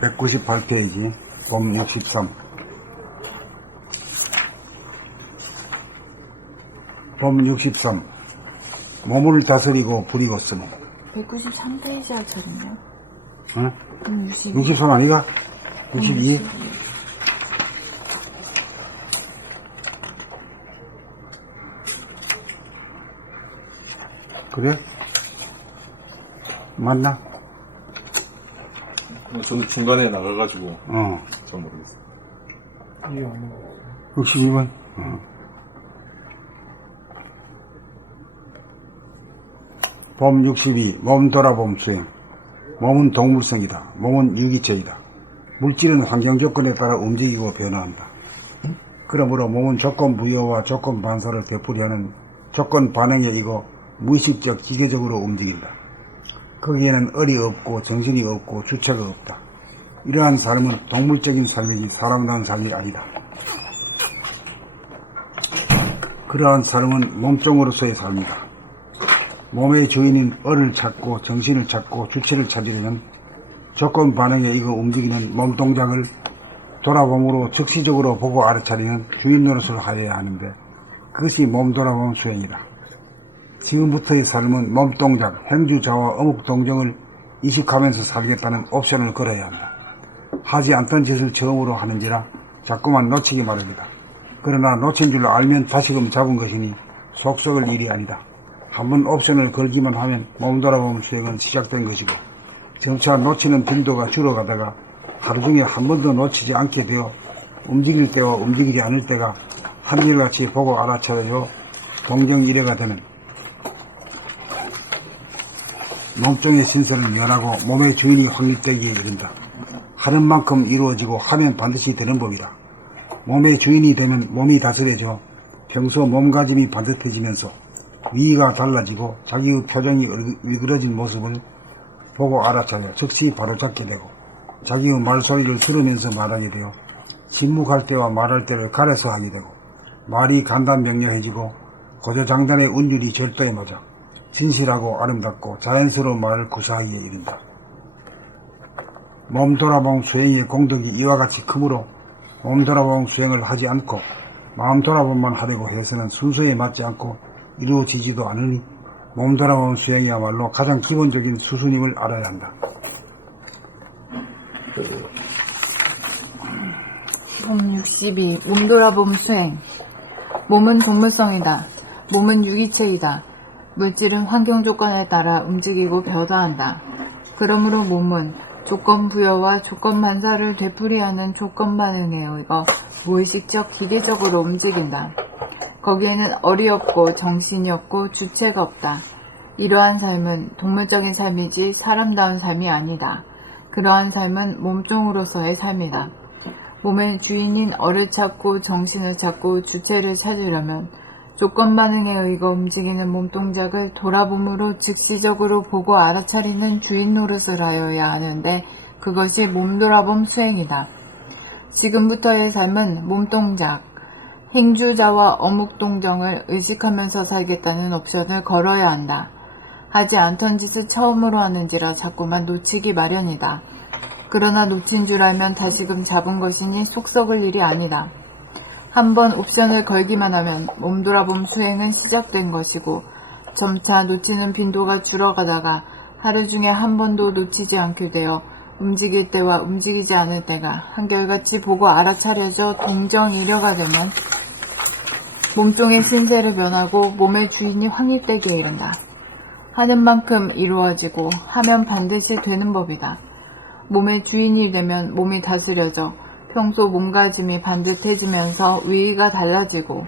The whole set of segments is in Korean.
198페이지 봄 63. 봄 63. 몸을 다스리고 부리고 쓰는. 193페이지 하셨네요. 어? 63 아니가? 62? 그래? 맞나? 저는 중간에 나가가지고 잘 모르겠어요. 62번? 봄 62. 몸 돌아봄 수행. 몸은 동물성이다. 몸은 유기체이다. 물질은 환경 조건에 따라 움직이고 변화한다. 그러므로 몸은 조건 부여와 조건 반사를 되풀이하는 조건 반응에 이거 무의식적 기계적으로 움직인다. 거기에는 을이 없고 정신이 없고 주체가 없다. 이러한 삶은 동물적인 삶이지 사람다운 삶이 아니다. 그러한 삶은 몸종으로서의 삶이다. 몸의 주인인 을을 찾고 정신을 찾고 주체를 찾으려면 조건 반응에 이거 움직이는 몸동작을 돌아봄으로 즉시적으로 보고 알아차리는 주인 노릇을 하여야 하는데 그것이 몸 돌아봄 수행이다. 지금부터의 삶은 몸동작, 행주자와 어묵동정을 이식하면서 살겠다는 옵션을 걸어야 한다. 하지 않던 짓을 처음으로 하는지라 자꾸만 놓치기 마련이다. 그러나 놓친 줄 알면 다시금 잡은 것이니 속썩을 일이 아니다. 한번 옵션을 걸기만 하면 몸 돌아봄 수행은 시작된 것이고 점차 놓치는 빈도가 줄어가다가 하루 중에 한 번도 놓치지 않게 되어 움직일 때와 움직이지 않을 때가 한결같이 보고 알아차려져 동정이래가 되는 몸종의 신세를 면하고 몸의 주인이 확립되기에 이른다. 하는 만큼 이루어지고 하면 반드시 되는 법이다. 몸의 주인이 되면 몸이 다스려져 평소 몸가짐이 반듯해지면서 위가 달라지고 자기의 표정이 일그러진 모습을 보고 알아차려 즉시 바로잡게 되고 자기의 말소리를 들으면서 말하게 되어 침묵할 때와 말할 때를 가려서 하게 되고 말이 간단명료해지고 고조장단의 운율이 절도에 맞아 진실하고 아름답고 자연스러운 말을 구사하기에 이른다. 몸 돌아봄 수행의 공덕이 이와 같이 크므로 몸 돌아봄 수행을 하지 않고 마음 돌아봄만 하려고 해서는 순서에 맞지 않고 이루어지지도 않으니 몸 돌아봄 수행이야말로 가장 기본적인 수순임을 알아야 한다. 봄 62. 몸 돌아봄 수행. 몸은 동물성이다. 몸은 유기체이다. 물질은 환경 조건에 따라 움직이고 변화한다. 그러므로 몸은 조건 부여와 조건 반사를 되풀이하는 조건 반응에 의거 무의식적 기계적으로 움직인다. 거기에는 얼이 없고 정신이 없고 주체가 없다. 이러한 삶은 동물적인 삶이지 사람다운 삶이 아니다. 그러한 삶은 몸종으로서의 삶이다. 몸의 주인인 얼을 찾고 정신을 찾고 주체를 찾으려면 조건 반응에 의거 움직이는 몸동작을 돌아봄으로 즉시적으로 보고 알아차리는 주인 노릇을 하여야 하는데 그것이 몸 돌아봄 수행이다. 지금부터의 삶은 몸동작, 행주자와 어묵동정을 의식하면서 살겠다는 옵션을 걸어야 한다. 하지 않던 짓을 처음으로 하는지라 자꾸만 놓치기 마련이다. 그러나 놓친 줄 알면 다시금 잡은 것이니 속썩을 일이 아니다. 한번 옵션을 걸기만 하면 몸 돌아봄 수행은 시작된 것이고 점차 놓치는 빈도가 줄어가다가 하루 중에 한 번도 놓치지 않게 되어 움직일 때와 움직이지 않을 때가 한결같이 보고 알아차려져 동정이려가 되면 몸종의 신세를 면하고 몸의 주인이 확립되기에 이른다. 하는 만큼 이루어지고 하면 반드시 되는 법이다. 몸의 주인이 되면 몸이 다스려져 평소 몸가짐이 반듯해지면서 위의가 달라지고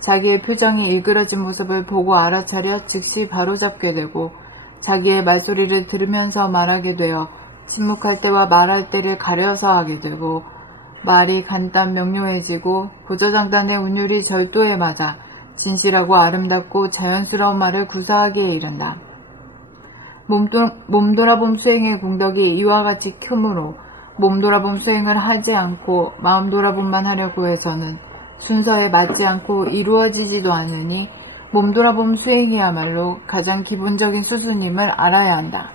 자기의 표정이 일그러진 모습을 보고 알아차려 즉시 바로잡게 되고 자기의 말소리를 들으면서 말하게 되어 침묵할 때와 말할 때를 가려서 하게 되고 말이 간단 명료해지고 고조장단의 운율이 절도에 맞아 진실하고 아름답고 자연스러운 말을 구사하기에 이른다. 몸 돌아봄 수행의 공덕이 이와 같이 크므로 몸 돌아봄 수행을 하지 않고 마음 돌아봄만 하려고 해서는 순서에 맞지 않고 이루어지지도 않으니 몸 돌아봄 수행이야말로 가장 기본적인 수순임을 알아야 한다.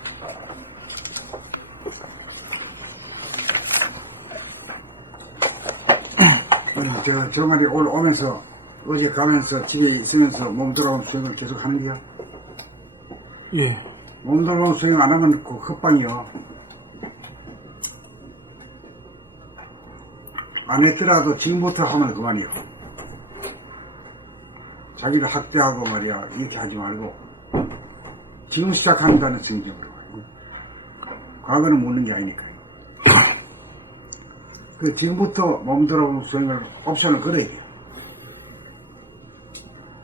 저 정아리 오늘 오면서 어제 가면서 집에 있으면서 몸 돌아오는 수행을 계속 하는 게요. 예. 몸 돌아오는 수행 안 하면 그 헛방이요. 안 했더라도 지금부터 하면 그만이요. 자기를 학대하고 말이야 이렇게 하지 말고 지금 시작한다는 생각으로 과거는 묻는 게 아니니까요. 그 지금부터 몸 돌아오는 수행을 옵션을 걸어야 돼요.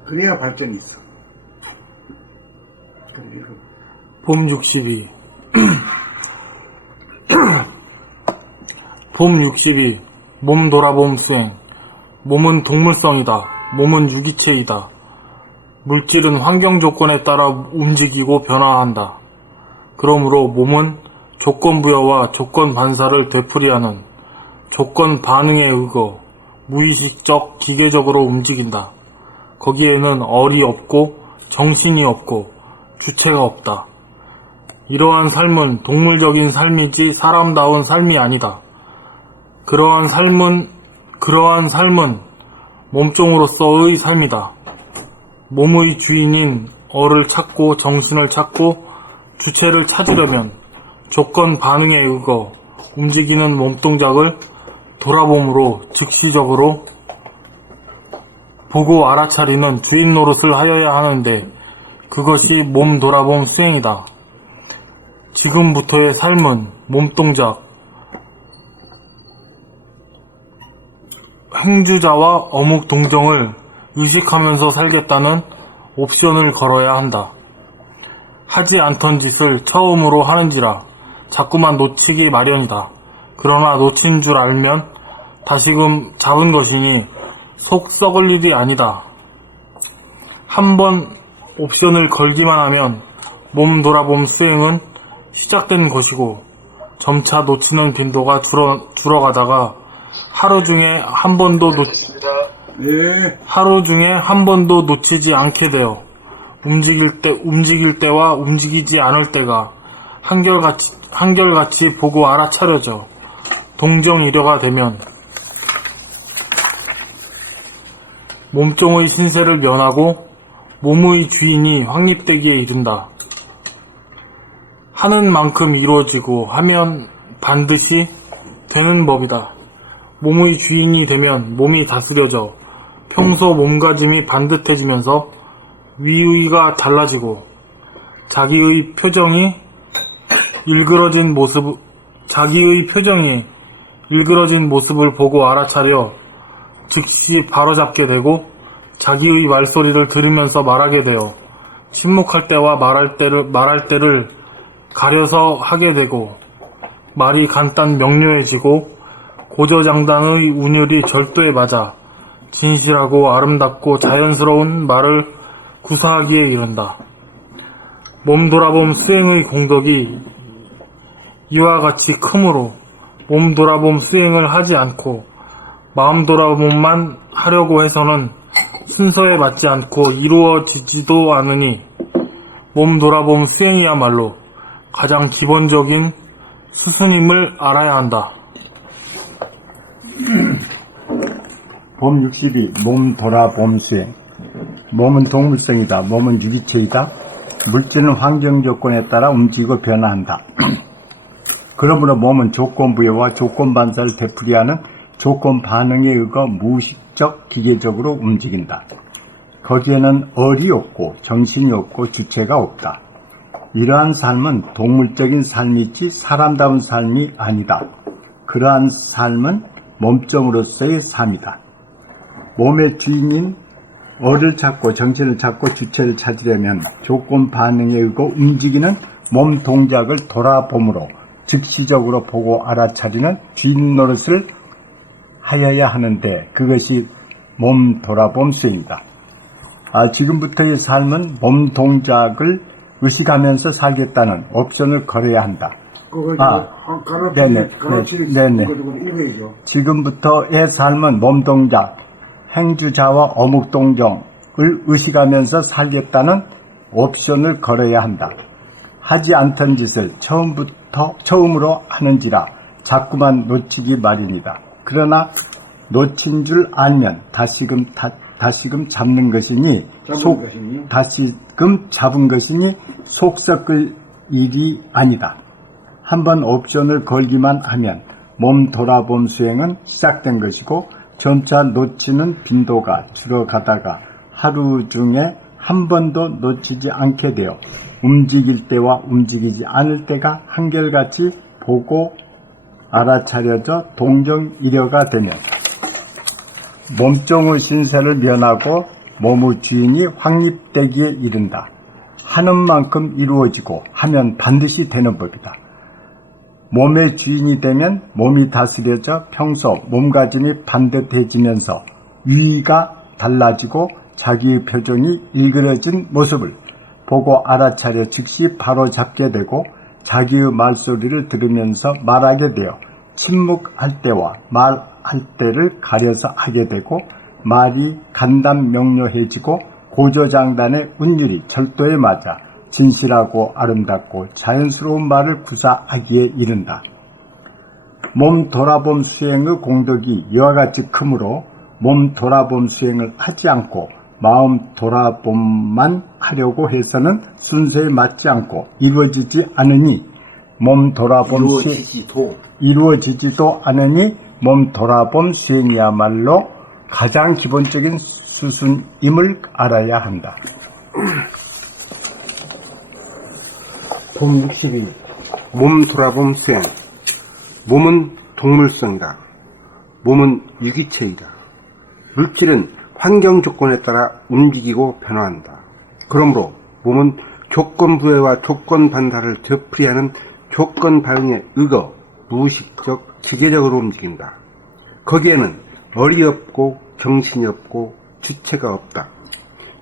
그래야 발전이 있어. 그래, 이거. 봄 62. 봄 62. 몸 돌아봄 수행. 몸은 동물성이다. 몸은 유기체이다. 물질은 환경 조건에 따라 움직이고 변화한다. 그러므로 몸은 조건 부여와 조건 반사를 되풀이하는 조건 반응에 의거 무의식적 기계적으로 움직인다. 거기에는 얼이 없고 정신이 없고 주체가 없다. 이러한 삶은 동물적인 삶이지 사람다운 삶이 아니다. 그러한 삶은 몸종으로서의 삶이다. 몸의 주인인 얼을 찾고 정신을 찾고 주체를 찾으려면 조건 반응에 의거 움직이는 몸동작을 돌아봄으로 즉시적으로 보고 알아차리는 주인 노릇을 하여야 하는데 그것이 몸 돌아봄 수행이다. 지금부터의 삶은 몸동작, 행주자와 어묵 동정을 의식하면서 살겠다는 옵션을 걸어야 한다. 하지 않던 짓을 처음으로 하는지라 자꾸만 놓치기 마련이다. 그러나 놓친 줄 알면 다시금 잡은 것이니 속 썩을 일이 아니다. 한번 옵션을 걸기만 하면 몸 돌아봄 수행은 시작된 것이고 점차 놓치는 빈도가 줄어가다가 하루 중에 한 번도 놓치지 않게 되어 움직일 때와 움직이지 않을 때가 한결같이 보고 알아차려져 동정이려가 되면 몸종의 신세를 면하고 몸의 주인이 확립되기에 이른다. 하는 만큼 이루어지고 하면 반드시 되는 법이다. 몸의 주인이 되면 몸이 다스려져 평소 몸가짐이 반듯해지면서 위의가 달라지고 자기의 표정이 일그러진 모습을 보고 알아차려 즉시 바로잡게 되고 자기의 말소리를 들으면서 말하게 되어 침묵할 때와 말할 때를 가려서 하게 되고 말이 간단 명료해지고 고저장단의 운율이 절도에 맞아 진실하고 아름답고 자연스러운 말을 구사하기에 이른다. 몸 돌아봄 수행의 공덕이 이와 같이 크므로 몸 돌아봄 수행을 하지 않고 마음 돌아봄만 하려고 해서는 순서에 맞지 않고 이루어지지도 않으니 몸 돌아봄 수행이야말로 가장 기본적인 수순임을 알아야 한다. 봄 62. 몸 돌아봄 수행. 몸은 동물성이다. 몸은 유기체이다. 물질은 환경 조건에 따라 움직이고 변화한다. 그러므로 몸은 조건 부여와 조건 반사를 되풀이하는 조건 반응에 의거 무의식적 기계적으로 움직인다. 거기에는 얼이 없고 정신이 없고 주체가 없다. 이러한 삶은 동물적인 삶이지 사람다운 삶이 아니다. 그러한 삶은 몸종으로서의 삶이다. 몸의 주인인 얼을 찾고 정신을 찾고 주체를 찾으려면 조건 반응에 의거 움직이는 몸 동작을 돌아봄으로 즉시적으로 보고 알아차리는 주인 노릇을 하여야 하는데 그것이 몸 돌아봄 수행이다. 지금부터의 삶은 몸 동작을 의식하면서 살겠다는 옵션을 걸어야 한다. 네네. 지금부터의 삶은 몸 동작, 행주자와 어묵 동정을 의식하면서 살겠다는 옵션을 걸어야 한다. 하지 않던 짓을 처음으로 하는지라 자꾸만 놓치기 마련이다. 그러나 놓친 줄 알면 다시금 잡는 것이니 다시금 잡은 것이니 속 썩을 일이 아니다. 한번 옵션을 걸기만 하면 몸 돌아봄 수행은 시작된 것이고 점차 놓치는 빈도가 줄어가다가 하루 중에 한 번도 놓치지 않게 되어 움직일 때와 움직이지 않을 때가 한결같이 보고 알아차려져 동정이려가 되면 몸종의 신세를 면하고 몸의 주인이 확립되기에 이른다. 하는 만큼 이루어지고 하면 반드시 되는 법이다. 몸의 주인이 되면 몸이 다스려져 평소 몸가짐이 반듯해지면서 유의가 달라지고 자기의 표정이 일그러진 모습을 보고 알아차려 즉시 바로 잡게 되고 자기의 말소리를 들으면서 말하게 되어 침묵할 때와 말할 때를 가려서 하게 되고 말이 간단명료해지고 고조장단의 운율이 절도에 맞아 진실하고 아름답고 자연스러운 말을 구사하기에 이른다. 몸 돌아봄 수행의 공덕이 이와 같이 크므로 몸 돌아봄 수행을 하지 않고 마음 돌아봄만 하려고 해서는 순서에 맞지 않고 이루어지지 않으니 몸 돌아봄 이루어지지도 않으니 몸 돌아봄 수행이야말로 가장 기본적인 수순임을 알아야 한다. 봄 62. 몸 돌아봄 수행. 몸은 동물성이다. 몸은 유기체이다. 물질은 환경 조건에 따라 움직이고 변화한다. 그러므로 몸은 조건 부여와 조건 반사를 되풀이하는 조건 반응에 의거, 무의식적, 기계적으로 움직인다. 거기에는 얼이 없고 정신이 없고 주체가 없다.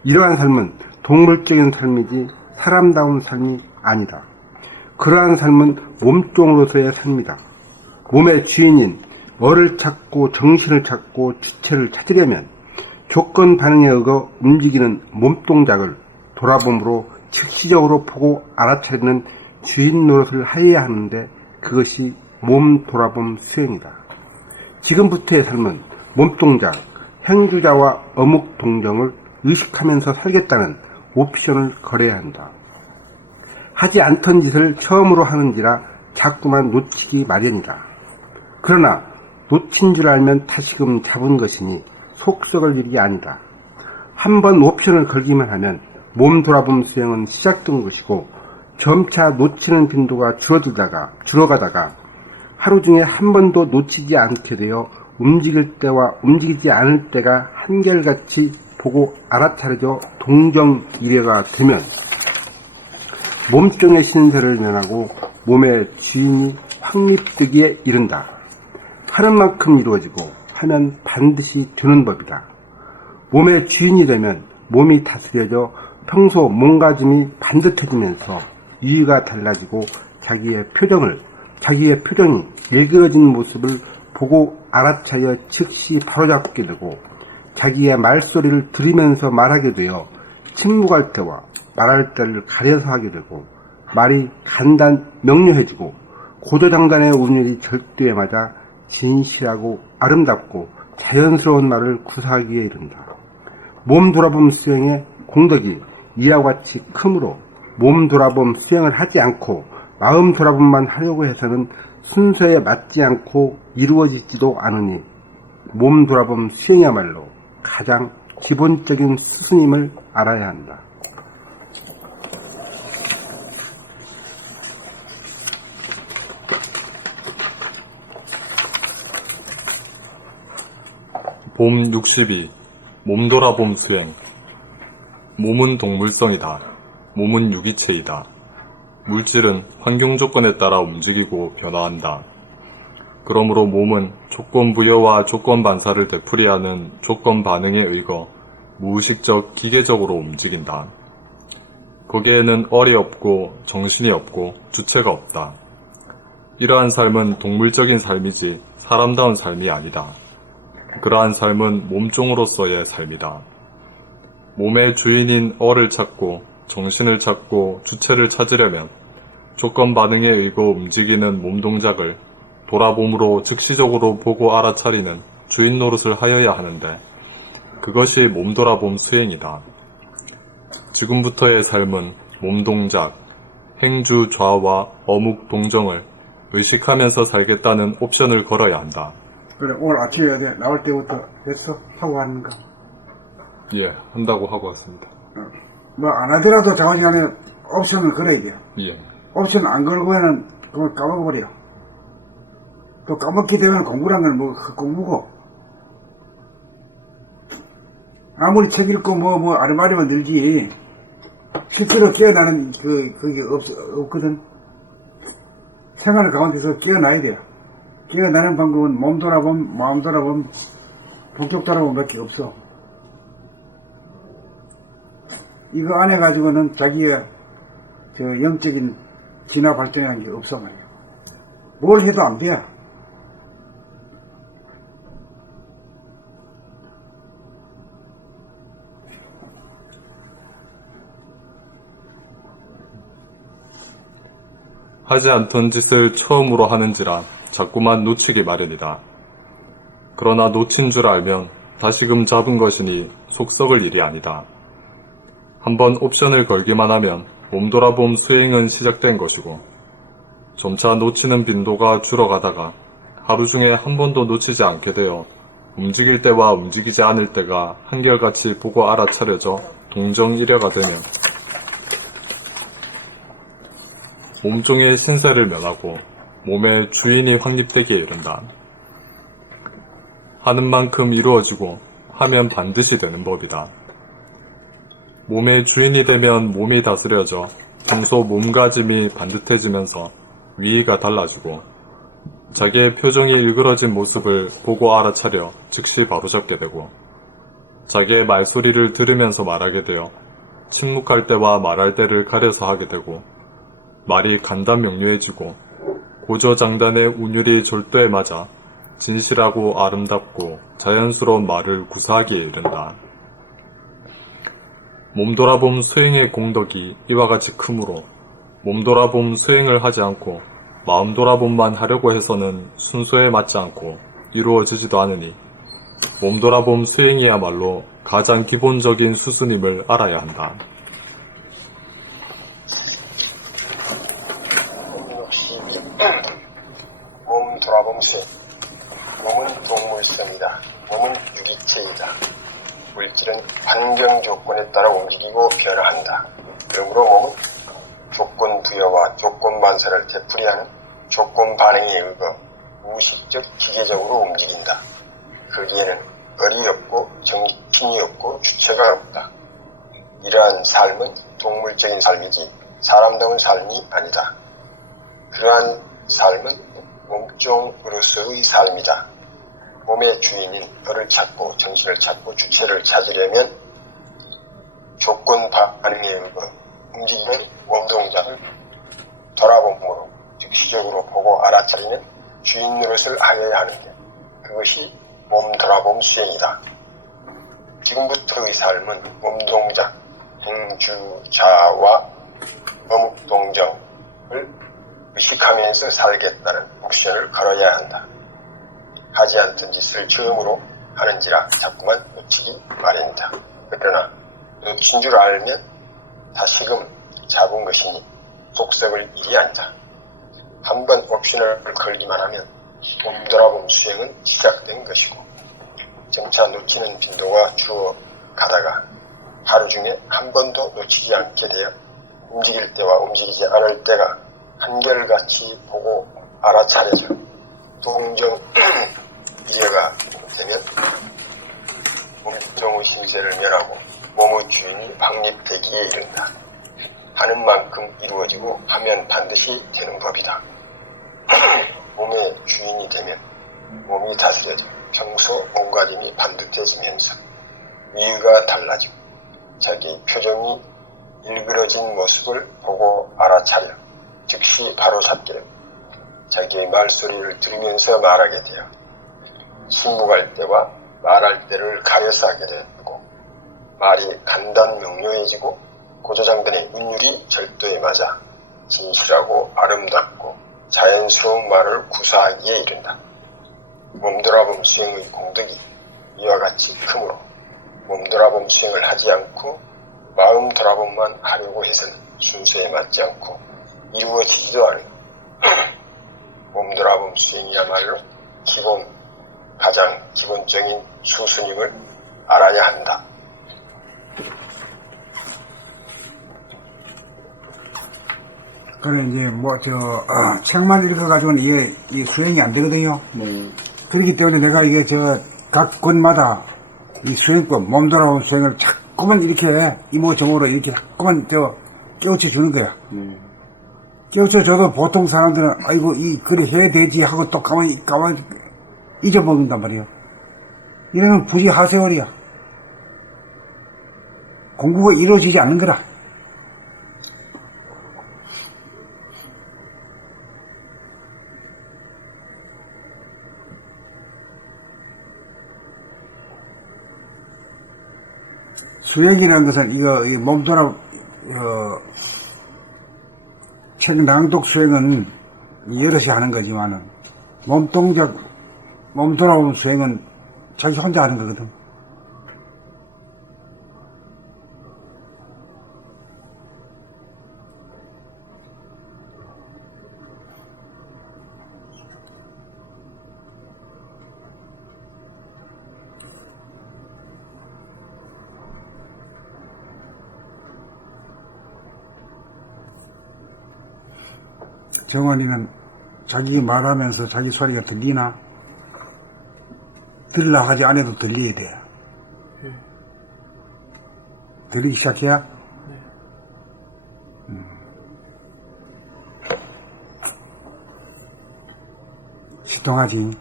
이러한 삶은 동물적인 삶이지 사람다운 삶이 아니다. 그러한 삶은 몸종으로서의 삶이다. 몸의 주인인 얼을 찾고 정신을 찾고 주체를 찾으려면 조건 반응에 의거 움직이는 몸동작을 돌아봄으로 즉시적으로 보고 알아차리는 주인 노릇을 하여야 하는데 그것이 몸 돌아봄 수행이다. 지금부터의 삶은 몸동작, 행주자와 어묵 동정을 의식하면서 살겠다는 옵션을 걸어야 한다. 하지 않던 짓을 처음으로 하는지라 자꾸만 놓치기 마련이다. 그러나 놓친 줄 알면 다시금 잡은 것이니 속 썩을 일이 아니다. 한번 옵션을 걸기만 하면 몸 돌아봄 수행은 시작된 것이고 점차 놓치는 빈도가 줄어가다가 하루 중에 한 번도 놓치지 않게 되어 움직일 때와 움직이지 않을 때가 한결같이 보고 알아차려져 동정이래가 되면 몸종의 신세를 면하고 몸의 주인이 확립되기에 이른다. 하는 만큼 이루어지고 하면 반드시 되는 법이다. 몸의 주인이 되면 몸이 다스려져 평소 몸가짐이 반듯해지면서 유의가 달라지고 자기의 표정이 일그러진 모습을 보고 알아차려 즉시 바로잡게 되고 자기의 말소리를 들으면서 말하게 되어 침묵할 때와 말할 때를 가려서 하게 되고 말이 명료해지고 고조장단의 운율이 절도에 맞아 진실하고 아름답고 자연스러운 말을 구사하기에 이른다. 몸 돌아봄 수행의 공덕이 이와 같이 크므로 몸 돌아봄 수행을 하지 않고 마음 돌아봄만 하려고 해서는 순서에 맞지 않고 이루어지지도 않으니 몸 돌아봄 수행이야말로 가장 기본적인 수순임을 알아야 한다. 봄 62. 몸 돌아봄 수행. 몸은 동물성이다. 몸은 유기체이다. 물질은 환경 조건에 따라 움직이고 변화한다. 그러므로 몸은 조건 부여와 조건 반사를 되풀이하는 조건 반응에 의거 무의식적 기계적으로 움직인다. 거기에는 얼이 없고 정신이 없고 주체가 없다. 이러한 삶은 동물적인 삶이지 사람다운 삶이 아니다. 그러한 삶은 몸종으로서의 삶이다. 몸의 주인인 얼을 찾고 정신을 찾고 주체를 찾으려면 조건 반응에 의거 움직이는 몸동작을 돌아봄으로 즉시적으로 보고 알아차리는 주인 노릇을 하여야 하는데 그것이 몸돌아봄 수행이다. 지금부터의 삶은 몸동작, 행주 좌와 어묵 동정을 의식하면서 살겠다는 옵션을 걸어야 한다. 그래, 오늘 아침에 어디 나올 때부터 됐어? 하고 하는가? 예, 한다고 하고 왔습니다. 뭐 안 하더라도 장원시간에 옵션을 걸어야 돼요. 예, 옵션 안 걸고는 그걸 까먹어버려. 또 까먹게 되면 공부란 건 뭐 공부고. 아무리 책 읽고 뭐 아르마리만 늘지 실제로 깨어나는 그게 없거든. 생활 가운데서 깨어나야 돼요. 깨어나는 방법은 몸 돌아봄, 마음 돌아봄, 본격 돌아봄 밖에 없어. 이거 안 해가지고는 자기의 저 영적인 진화 발전이라는 게 없어 말이야. 뭘 해도 안 돼. 하지 않던 짓을 처음으로 하는지라 자꾸만 놓치기 마련이다. 그러나 놓친 줄 알면 다시금 잡은 것이니 속 썩을 일이 아니다. 한번 옵션을 걸기만 하면 몸돌아봄 수행은 시작된 것이고 점차 놓치는 빈도가 줄어가다가 하루 중에 한 번도 놓치지 않게 되어 움직일 때와 움직이지 않을 때가 한결같이 보고 알아차려져 동정일여가 되면 몸종의 신세를 면하고 몸의 주인이 확립되기에 이른다. 하는 만큼 이루어지고 하면 반드시 되는 법이다. 몸의 주인이 되면 몸이 다스려져 평소 몸가짐이 반듯해지면서 위의가 달라지고 자기의 표정이 일그러진 모습을 보고 알아차려 즉시 바로잡게 되고 자기의 말소리를 들으면서 말하게 되어 침묵할 때와 말할 때를 가려서 하게 되고 말이 간단명료해지고 고저장단의 운율이 절도에 맞아 진실하고 아름답고 자연스러운 말을 구사하기에 이른다. 몸돌아봄 수행의 공덕이 이와 같이 크므로 몸돌아봄 수행을 하지 않고 마음돌아봄만 하려고 해서는 순서에 맞지 않고 이루어지지도 않으니 몸돌아봄 수행이야말로 가장 기본적인 수순임을 알아야 한다. 몸 돌아봄 수행. 몸은 동물성이다. 몸은 유기체이다. 물질은 환경 조건에 따라 움직이고 변화한다. 그러므로 몸은 조건 부여와 조건 반사를 되풀이하는 조건 반응에 의거 무의식적 기계적으로 움직인다. 거기에는 의리 없고 정신이 없고 주체가 없다. 이러한 삶은 동물적인 삶이지 사람다운 삶이 아니다. 그러한 삶은 몸종으로서의 삶이다. 몸의 주인인 어를 찾고 정신을 찾고 주체를 찾으려면 조건 반응에 의거 움직이는 몸동작을 돌아봄으로 즉시적으로 보고 알아차리는 주인 노릇을 하여야 하는데 그것이 몸 돌아봄 수행이다. 지금부터의 삶은 몸동작, 행주자와 어묵동정을 의식하면서 살겠다는 옵션을 걸어야 한다. 하지 않던 짓을 처음으로 하는지라 자꾸만 놓치기 마련이다. 그러나 놓친 줄 알면 다시금 잡은 것이니 속썩을 일이 아니다. 한번 옵션을 걸기만 하면 몸돌아봄 수행은 시작된 것이고 점차 놓치는 빈도가 주어 가다가 하루 중에 한 번도 놓치지 않게 되어 움직일 때와 움직이지 않을 때가 한결같이 보고 알아차려져 동정 이해가 되면 몸종의 신세를 면하고 몸의 주인이 확립되기에 이른다. 하는 만큼 이루어지고 하면 반드시 되는 법이다. 몸의 주인이 되면 몸이 다스려져 평소 몸가짐이 반듯해지면서 위의가 달라지고 자기 표정이 일그러진 모습을 보고 알아차려 즉시 바로잡게 되고 자기의 말소리를 들으면서 말하게 되어 침묵할 때와 말할 때를 가려서 하게 되고 말이 간단명료해지고 고조장단의 운율이 절도에 맞아 진실하고 아름답고 자연스러운 말을 구사하기에 이른다. 몸돌아봄 수행의 공덕이 이와 같이 크므로 몸돌아봄 수행을 하지 않고 마음 돌아봄만 하려고 해서는 순서에 맞지 않고 이루어지지도 않은 몸돌아봄 수행이야말로 가장 기본적인 수순임을 알아야 한다. 그래, 이제, 책만 읽어가지고는 이게 수행이 안 되거든요. 네. 그렇기 때문에 내가 이게 각 권마다 이 수행법, 몸돌아온 수행을 자꾸만 이렇게 이모저모로 이렇게 자꾸만 깨우쳐 주는 거야. 네. 깨우쳐 줘도 보통 사람들은, 아이고, 그래, 해야 되지 하고 또 가만히 잊어먹는단 말이에요. 이러면 부지 하세월이야. 공부가 이루어지지 않는 거라. 수행이라는 것은 이 책 낭독 수행은 여럿이 하는 거지만은 몸 돌아오는 수행은 자기 혼자 하는 거거든. 정원이는 자기 말하면서 자기 소리가 들리나? 들으려 하지 않아도 들려야 돼. 들리기 시작해야? 시통하지.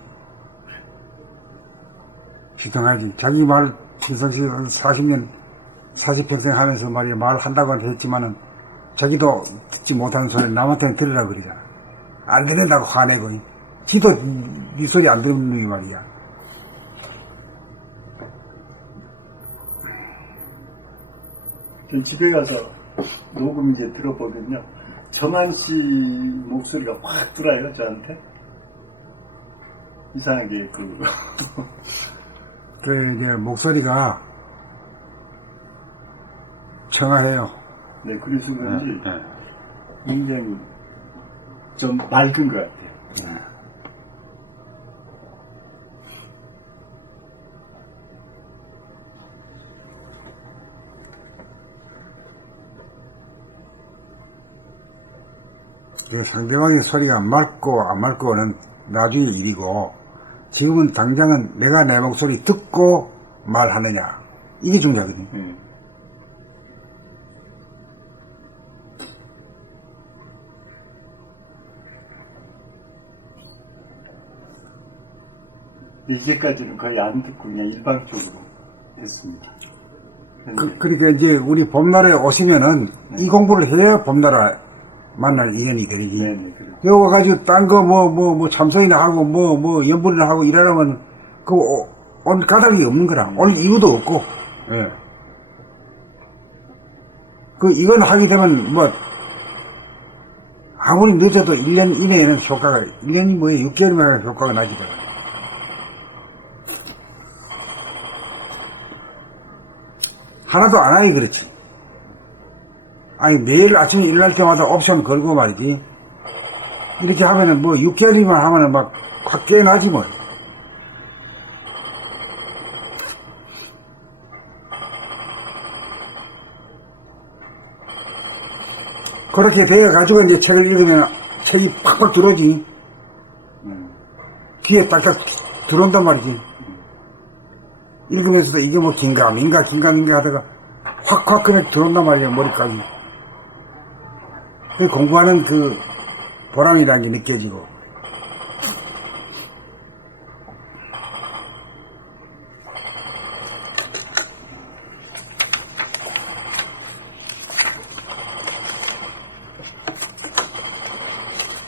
자기 말 평상시 40년, 40평생 하면서 말이야, 말한다고 했지만은 자기도 듣지 못하는 소리를 남한테는 들으라고 그러잖아. 안 듣는다고 화내고. 지도 네 소리 안 듣는 놈이 말이야. 전 집에 가서 녹음 이제 들어보면요. 전환 씨 목소리가 확 들어요, 저한테. 이상하게 그 이제 목소리가 청아해요. 네, 그래서 그런지 굉장히 좀 맑은 것 같아요. 그 상대방의 소리가 맑고 안 맑고는 나중에 일이고, 지금은 당장은 내가 내 목소리 듣고 말하느냐, 이게 중요하거든요. 네. 이제까지는 거의 안 듣고 그냥 일방적으로 했습니다. 그러니까 이제 우리 봄날에 오시면은 이 공부를 해야 봄날에 만날 인연이 되지. 네네, 그래요. 여기 와가지고 딴 거 참선이나 하고 연불이나 하고 이러려면 올 가닥이 없는 거라. 올 이유도 없고. 예. 이건 하게 되면 아무리 늦어도 1년 이내에는 효과가, 1년이 6개월이면 효과가 나지. 하나도 안 하기 그렇지. 아니, 매일 아침에 일어날 때마다 옵션 걸고 말이지. 이렇게 하면은 6개월이면 하면은 확 깨어나지 뭐. 그렇게 돼가지고 이제 책을 읽으면 책이 팍팍 들어오지. 귀에 딱딱 들어온단 말이지. 읽으면서도 이게 긴가민가 하다가 확 그냥 들어온단 말이야, 머리까지. 공부하는 보람이라는 게 느껴지고.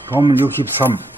봄 63.